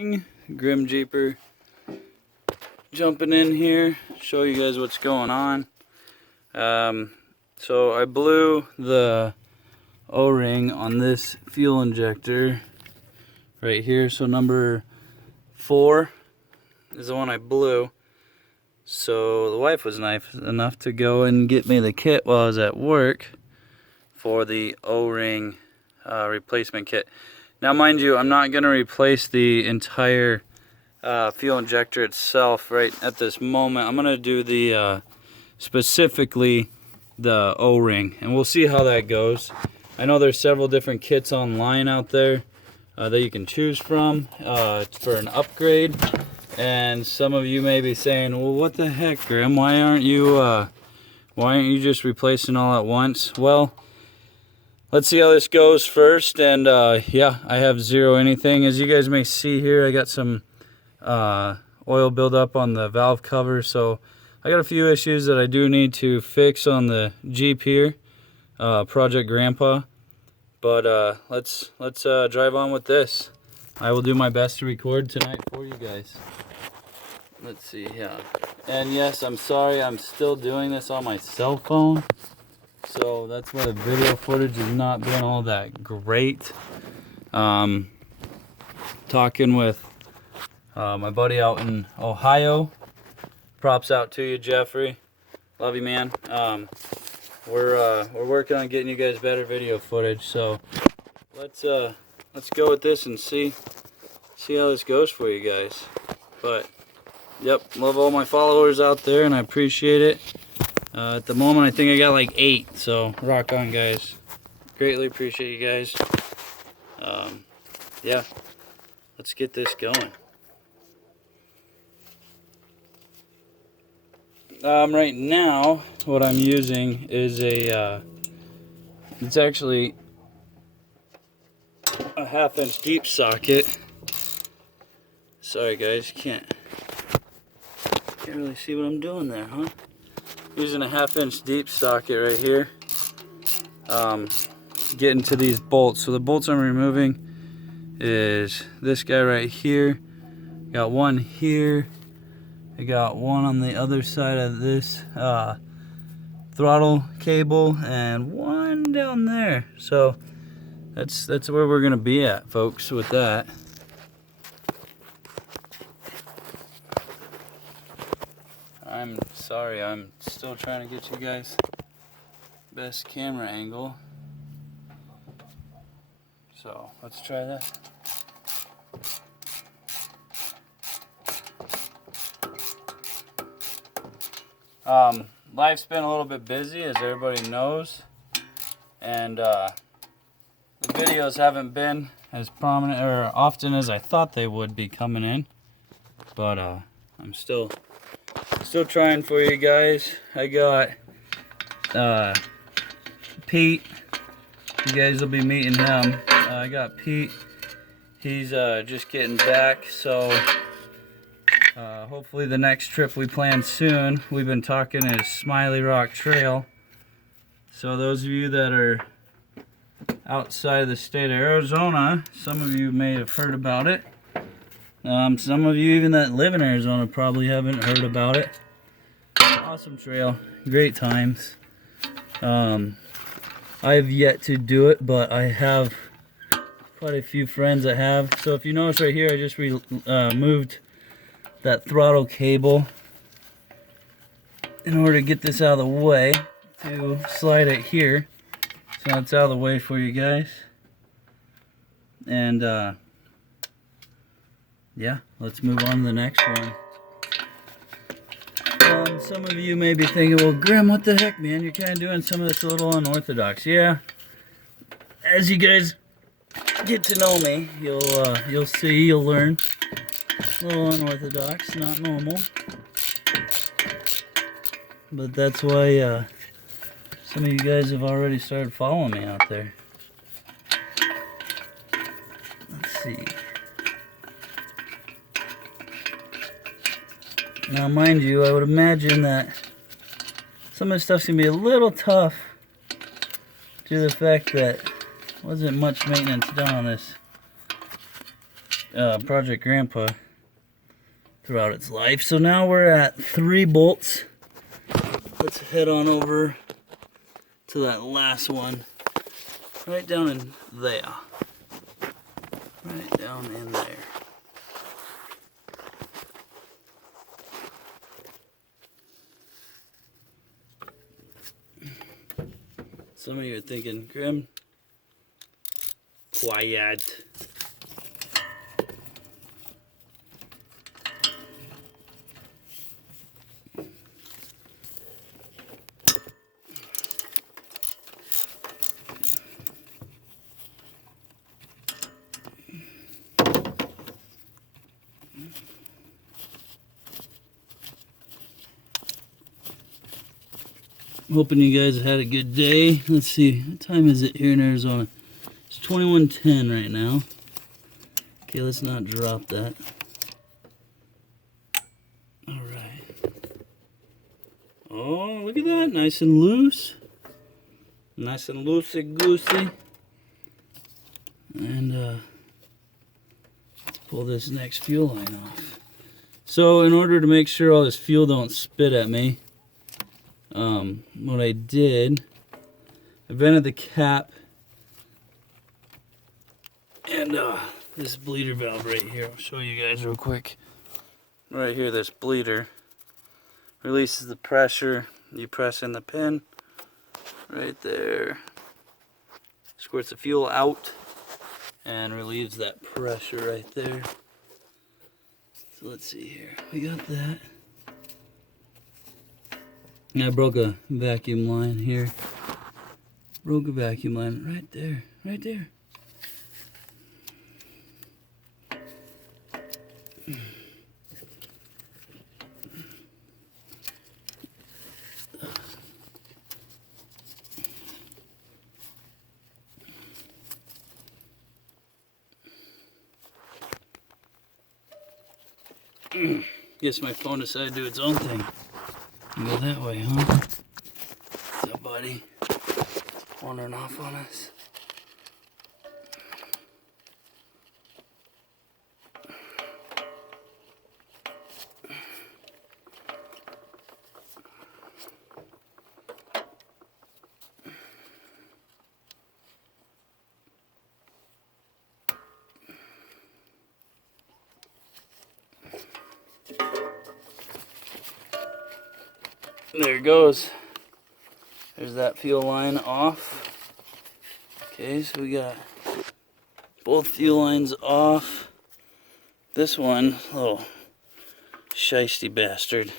Grim Jeeper jumping in here, show you guys what's going on. So I blew the O-ring on this fuel injector right here. So number 4 is the one I blew. So the wife was nice enough to go and get me the kit while I was at work for the O-ring replacement kit. Now mind you, I'm not going to replace the entire fuel injector itself right at this moment. I'm going to do the specifically the O-ring, and we'll see how that goes. I know there's several different kits online out there that you can choose from for an upgrade, and some of you may be saying, well, what the heck, Graham, why aren't you just replacing all at once? Well, let's see how this goes first. And yeah, I have zero anything. As you guys may see here, I got some oil buildup on the valve cover, so I got a few issues that I do need to fix on the Jeep here, Project Grandpa. But let's drive on with this. I will do my best to record tonight for you guys. Let's see, yeah. And yes, I'm sorry, I'm still doing this on my cell phone, so that's why the video footage has not been all that great. Talking with my buddy out in Ohio. Props out to you, Jeffrey. Love you, man. We're working on getting you guys better video footage, so let's go with this and see how this goes for you guys. But yep, love all my followers out there, and I appreciate it. At the moment, I think I got like 8, so rock on, guys. Greatly appreciate you guys. Yeah, let's get this going. Right now, what I'm using is it's actually a 1/2-inch deep socket. Sorry guys, can't really see what I'm doing there, huh? Using a 1/2-inch deep socket right here. Getting to these bolts. So the bolts I'm removing is this guy right here. Got one here. I got one on the other side of this throttle cable, and one down there. So that's where we're gonna be at, folks, with that. I'm sorry, I'm still trying to get you guys best camera angle. So let's try that. Life's been a little bit busy, as everybody knows, and the videos haven't been as prominent or often as I thought they would be coming in, but I'm still trying for you guys. I got Pete. You guys will be meeting him. I got Pete. He's just getting back, so hopefully the next trip we plan soon. We've been talking is Smiley Rock Trail. So those of you that are outside of the state of Arizona, some of you may have heard about it. Some of you even that live in Arizona probably haven't heard about it. Awesome trail, great times. I've yet to do it, but I have quite a few friends that have. So if you notice right here, I just moved that throttle cable in order to get this out of the way to slide it here. So it's out of the way for you guys. And yeah, let's move on to the next one. Some of you may be thinking, well, Grim, what the heck, man? You're kind of doing some of this a little unorthodox. Yeah, as you guys get to know me, you'll see, you'll learn. A little unorthodox, not normal. But that's why some of you guys have already started following me out there. Let's see. Now, mind you, I would imagine that some of this stuff's going to be a little tough due to the fact that wasn't much maintenance done on this Project Grandpa throughout its life. So now we're at 3 bolts. Let's head on over to that last one. Right down in there. Right down in there. Some of you are thinking, Grim, quiet. I'm hoping you guys had a good day. Let's see, what time is it here in Arizona? It's 21:10 right now. Okay, let's not drop that. All right. Oh, look at that, nice and loose. Nice and loosey-goosey. And let's pull this next fuel line off. So in order to make sure all this fuel don't spit at me, what I did, I vented the cap and this bleeder valve right here. I'll show you guys real quick. Right here, this bleeder releases the pressure. You press in the pin right there, squirts the fuel out and relieves that pressure right there. So let's see here, we got that. And I broke a vacuum line here. Broke a vacuum line right there, right there. Guess my phone decided to do its own thing. You go that way, huh? What's up, buddy? Wandering off on us. There it goes. There's that fuel line off. Okay, so we got both fuel lines off. This one, little shiesty bastard.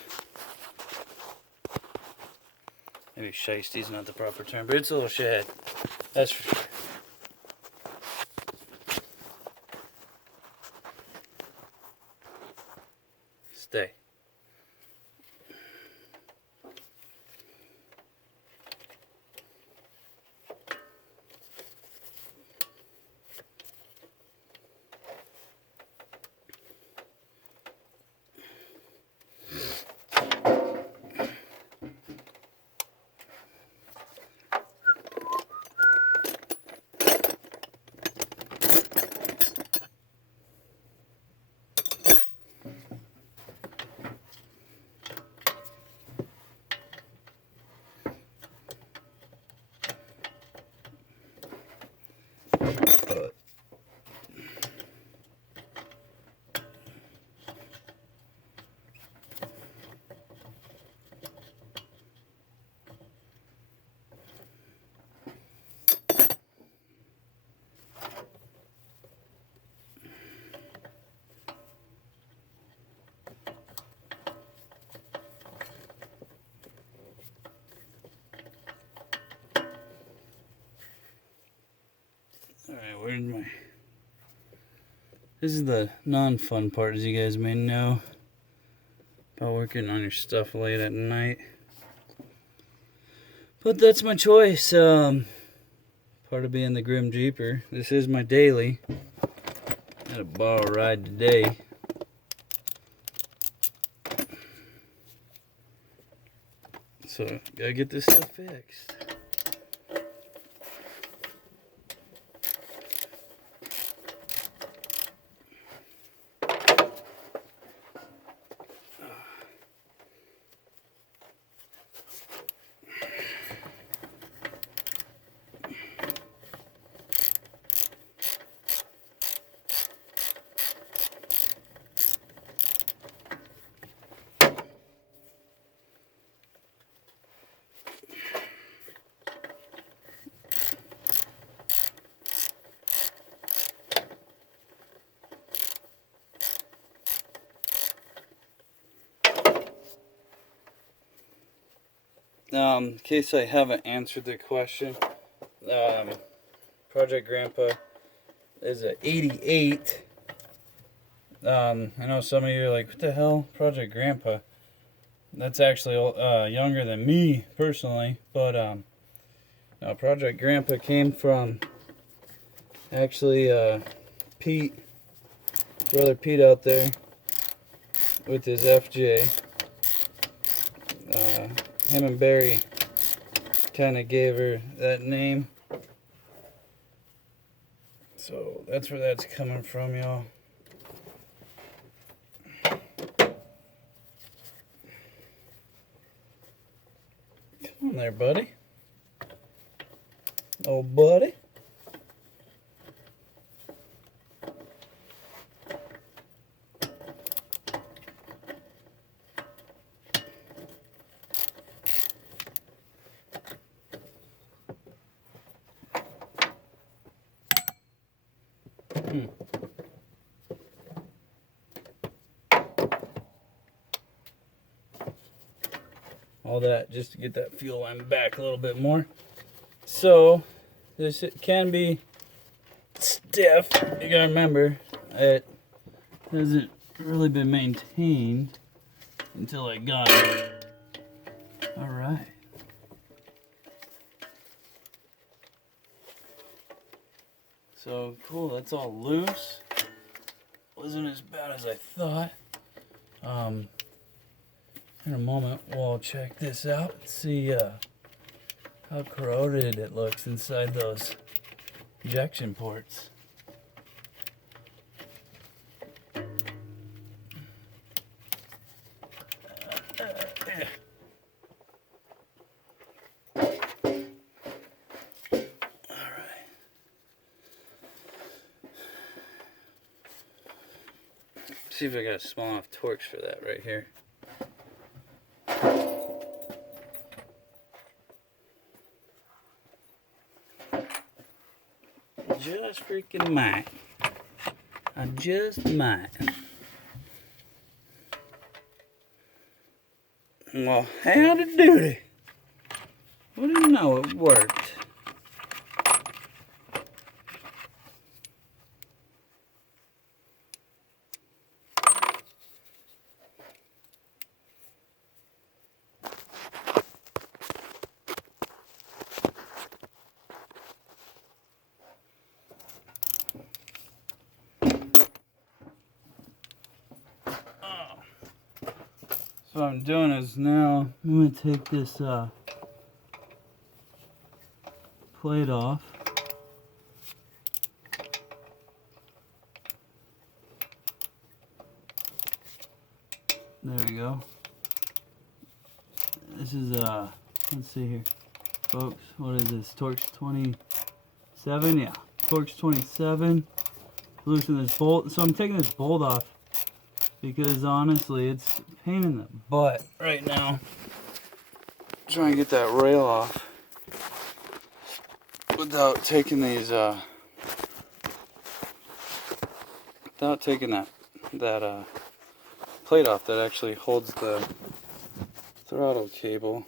Maybe shiesty's not the proper term, but it's a little shad. That's for sure. Stay. Alright, where'd my... This is the non-fun part, as you guys may know, about working on your stuff late at night. But that's my choice. Part of being the Grim Jeeper. This is my daily. I had to borrow a ride today. So, gotta get this stuff fixed. In case I haven't answered the question, Project Grandpa is a 88. I know some of you are like, what the hell, Project Grandpa? That's actually younger than me personally, but no, Project Grandpa came from actually Pete, brother Pete out there with his FJ. Him and Barry kind of gave her that name, so that's where that's coming from, y'all. Come on there, buddy. Oh, buddy. All that just to get that fuel line back a little bit more. So this can be stiff. You gotta remember it hasn't really been maintained until I got it. All right. So cool, that's all loose. Wasn't as bad as I thought. In a moment, we'll check this out and see how corroded it looks inside those injection ports. See if I got a small enough torch for that right here. Just freaking might. I just might. Well, howdy doody. What do you know, it worked. So what I'm doing is now I'm going to take this plate off. There we go. This is let's see here, folks. What is this? Torx 27? Yeah, Torx 27. Loosen this bolt. So I'm taking this bolt off because honestly, it's a pain in the butt right now. Trying to get that rail off without taking these without taking that plate off that actually holds the throttle cable.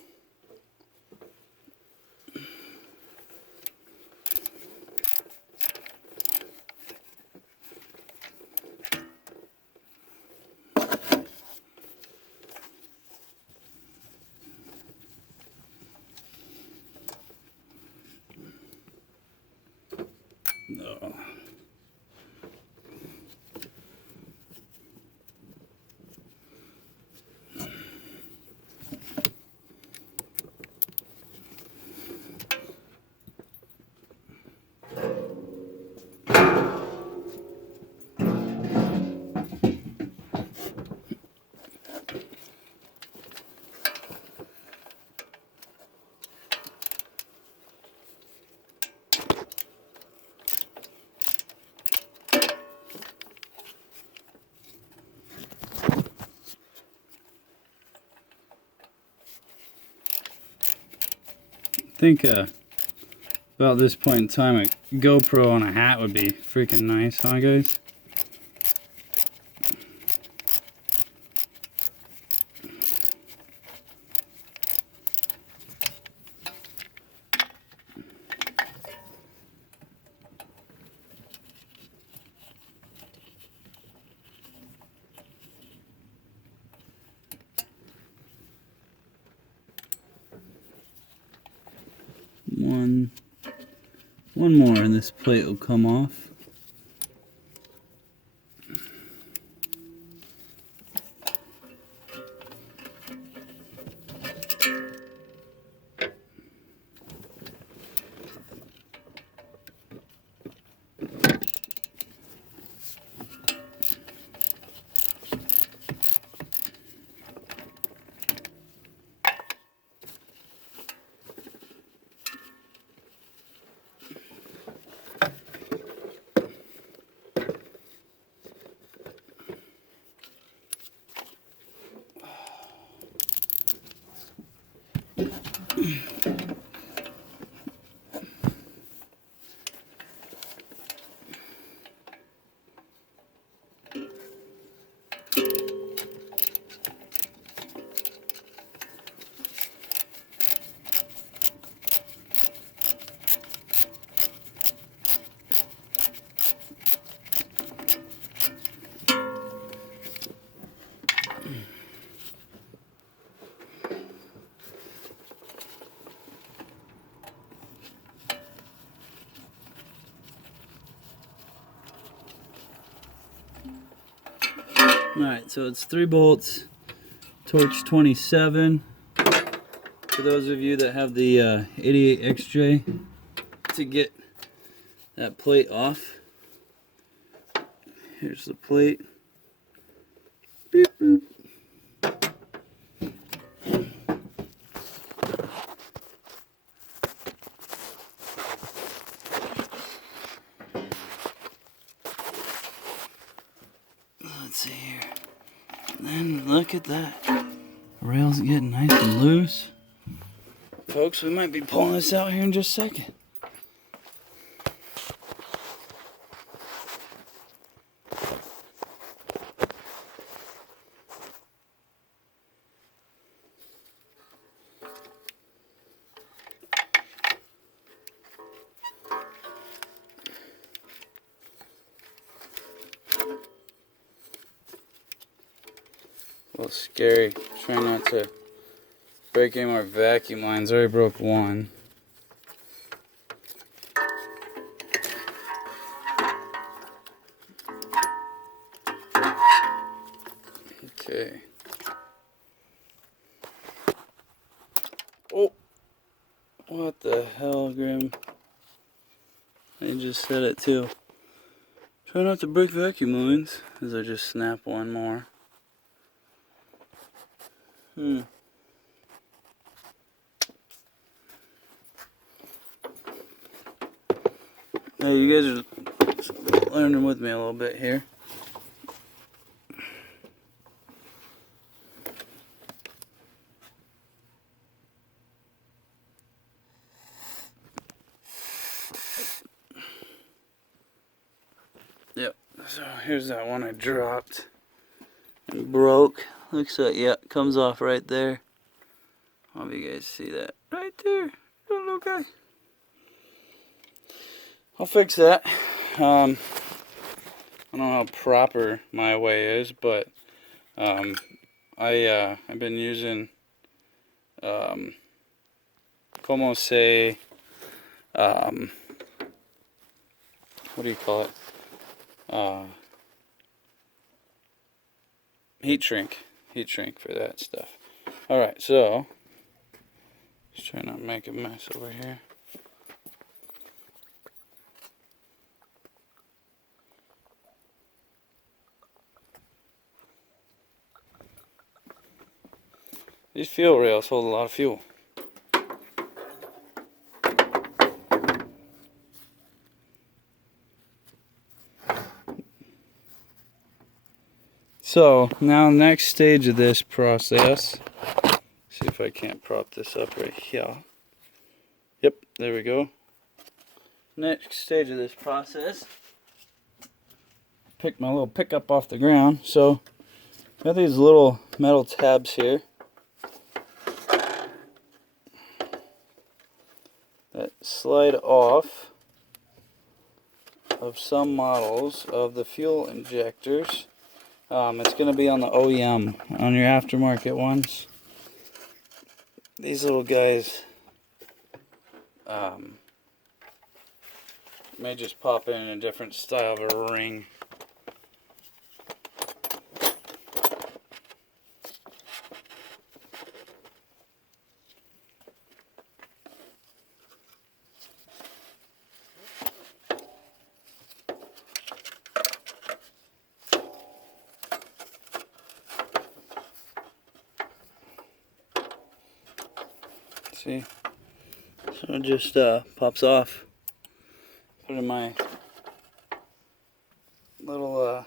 No. I think about this point in time, a GoPro on a hat would be freaking nice, huh guys? one more and this plate will come off. Alright, so it's 3 bolts, torch 27. For those of you that have the 88XJ, to get that plate off, here's the plate. Beep, boop. Let's see here. And then look at that. The rail's getting nice and loose. Folks, we might be pulling this out here in just a second. A little scary. Try not to break any more vacuum lines. I already broke one. Okay. Oh! What the hell, Grim? I just said it too. Try not to break vacuum lines, as I just snap one more. Hey, you guys are learning with me a little bit here. Yep, so here's that one I dropped and broke. Looks like, yeah, it comes off right there. I hope you guys see that. Right there, little guy. I'll fix that. I don't know how proper my way is, but I've been using como se what do you call it? Heat shrink for that stuff. Alright, so just try not to make a mess over here. These fuel rails hold a lot of fuel. So now next stage of this process, see if I can't prop this up right here. Yep, there we go. Next stage of this process, pick my little pickup off the ground. So got these little metal tabs here that slide off of some models of the fuel injectors. It's going to be on the OEM. On your aftermarket ones, these little guys may just pop in a different style of a ring. See? So it just pops off. Put it in my little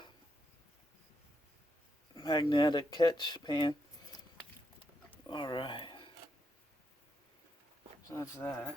magnetic catch pan. Alright. So that's that.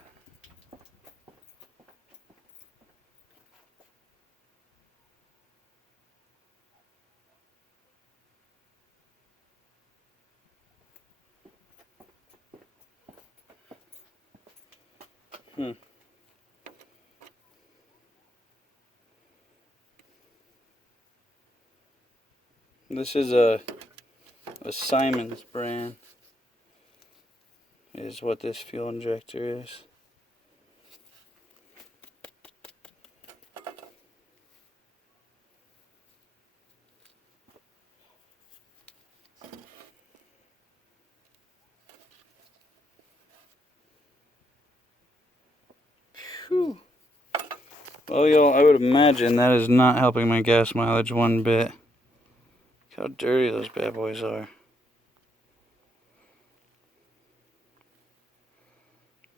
This is a Simon's brand, is what this fuel injector is. Whew. Well, y'all, I would imagine that is not helping my gas mileage one bit. Look how dirty those bad boys are.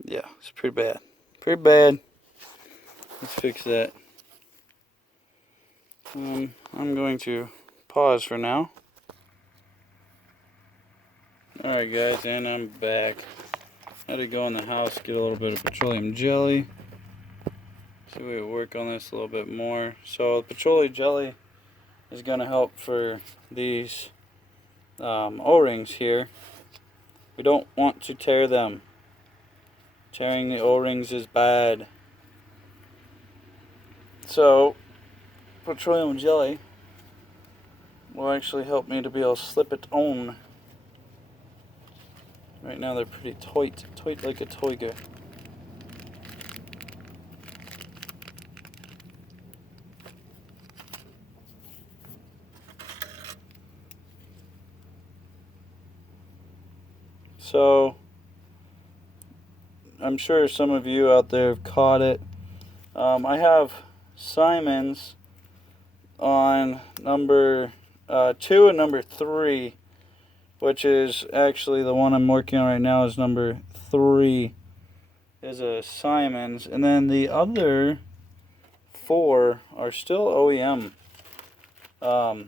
Yeah, it's pretty bad. Pretty bad. Let's fix that. I'm going to pause for now. Alright guys, and I'm back. I had to go in the house, get a little bit of petroleum jelly. See if we can work on this a little bit more. So the petroleum jelly is going to help for these O-rings here. We don't want to tear them. Tearing the O-rings is bad. So petroleum jelly will actually help me to be able to slip it on. Right now they're pretty tight like a tiger. So I'm sure some of you out there have caught it. I have Simon's on number 2 and number 3, which is actually the one I'm working on right now is number 3 is a Simon's, and then the other 4 are still OEM. I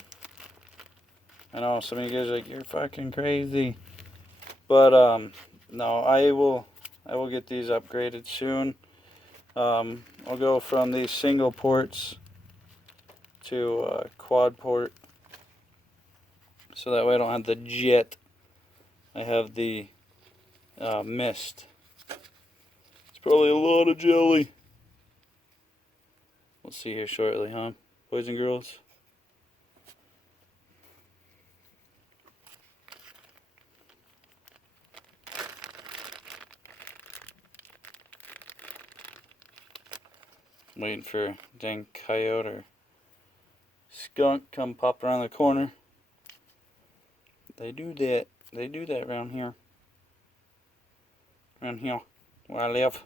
know some of you guys are like, you're fucking crazy, but no, I will get these upgraded soon. I'll go from these single ports to quad port, so that way I don't have the jet. I have the mist. It's probably a lot of jelly. We'll see here shortly, huh, boys and girls? Waiting for a dang coyote or skunk come pop around the corner. They do that. They do that around here. Around here, where I live.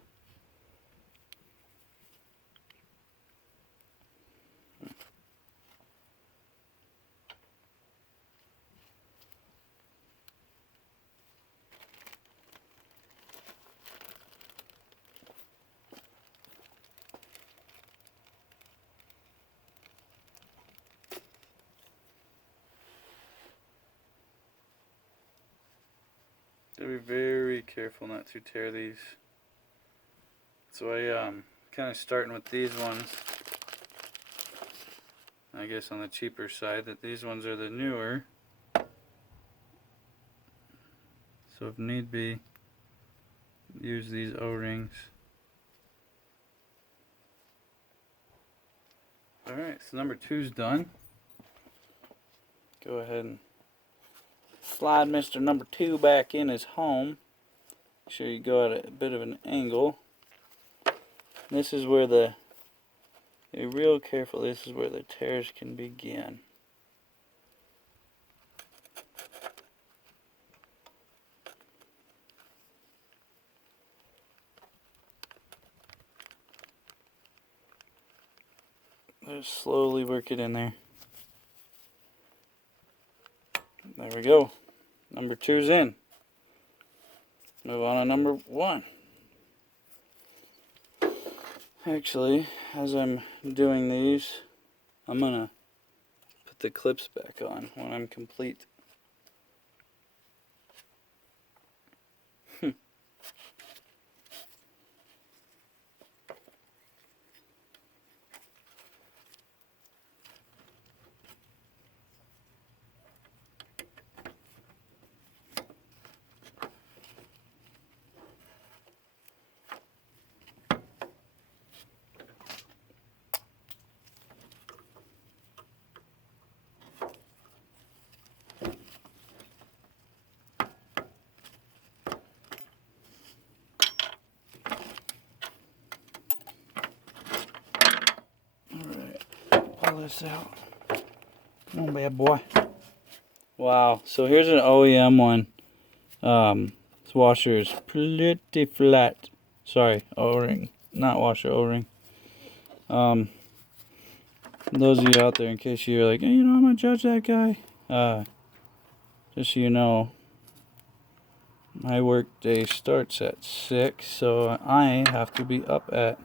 Gotta be very careful not to tear these. So I'm kind of starting with these ones. I guess on the cheaper side, that these ones are the newer. So if need be, use these O-rings. Alright, so number 2's done. Go ahead and slide Mr. number 2 back in his home. Make sure you go at a bit of an angle. This is where the, be real careful, this is where the tears can begin. Just slowly work it in there. There we go. Number 2's in. Move on to number 1. Actually, as I'm doing these, I'm gonna put the clips back on when I'm complete. Pull this out. Come on, bad boy. Wow, so here's an OEM one. This washer is pretty flat. Sorry, O-ring, not washer, O-ring. Those of you out there, in case you're like, hey, I'm gonna judge that guy. Just so you know, my work day starts at 6, so I have to be up at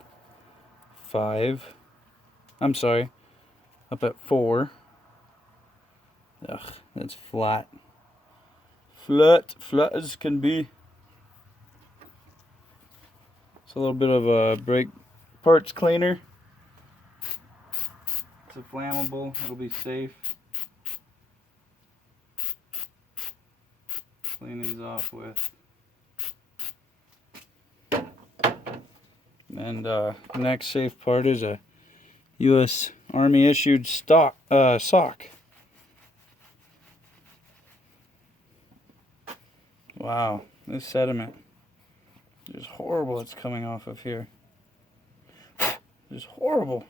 5. I'm sorry, up at 4. Ugh, that's flat. Flat as can be. It's a little bit of a brake parts cleaner. It's a flammable, it'll be safe. Clean these off with. And next safe part is a U.S. Army issued sock. Wow, this sediment is horrible. It's coming off of here. It's horrible.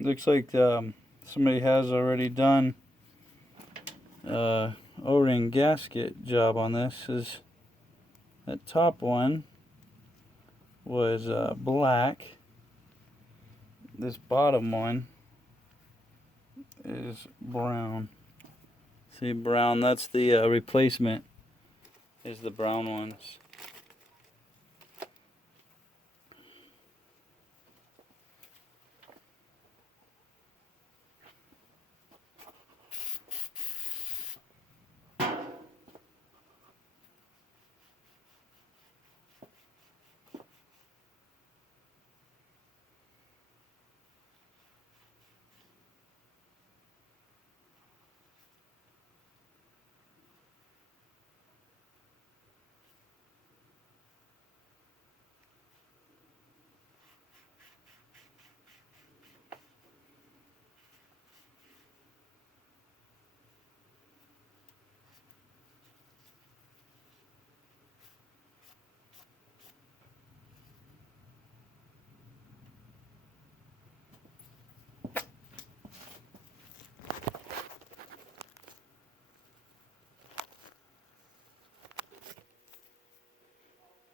Looks like somebody has already done O-ring gasket job on this. That top one was black. This bottom one is brown. See, brown, that's the replacement, is the brown ones.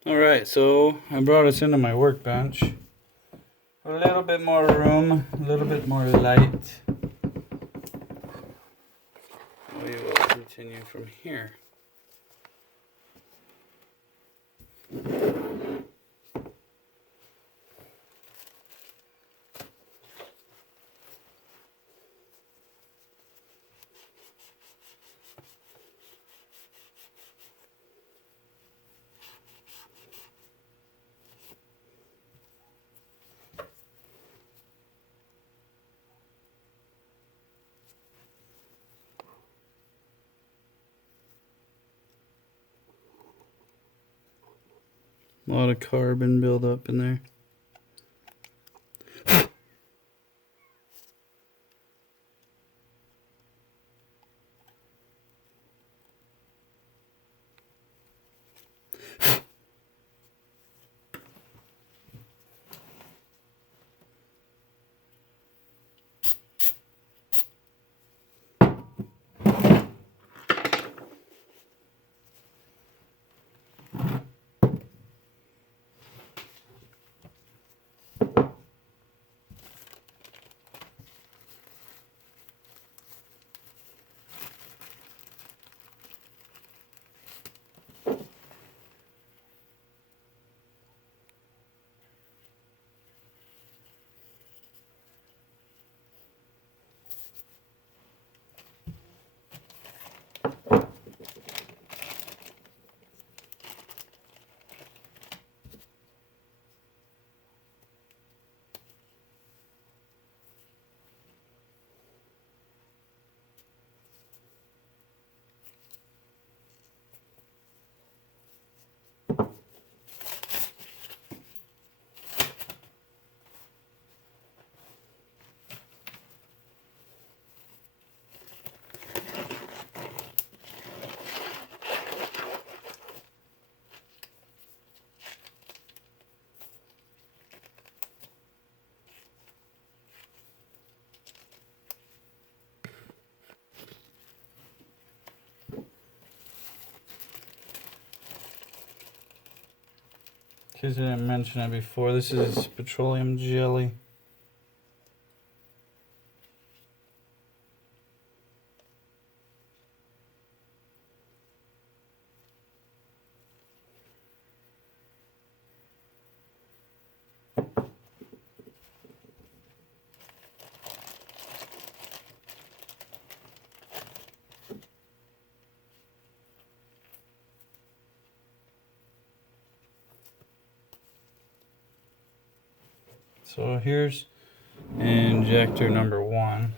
Alright, so I brought us into my workbench. A little bit more room, a little bit more light. We will continue from here. A lot of carbon buildup in there. case I didn't mention it before, this is petroleum jelly. So here's injector number 1.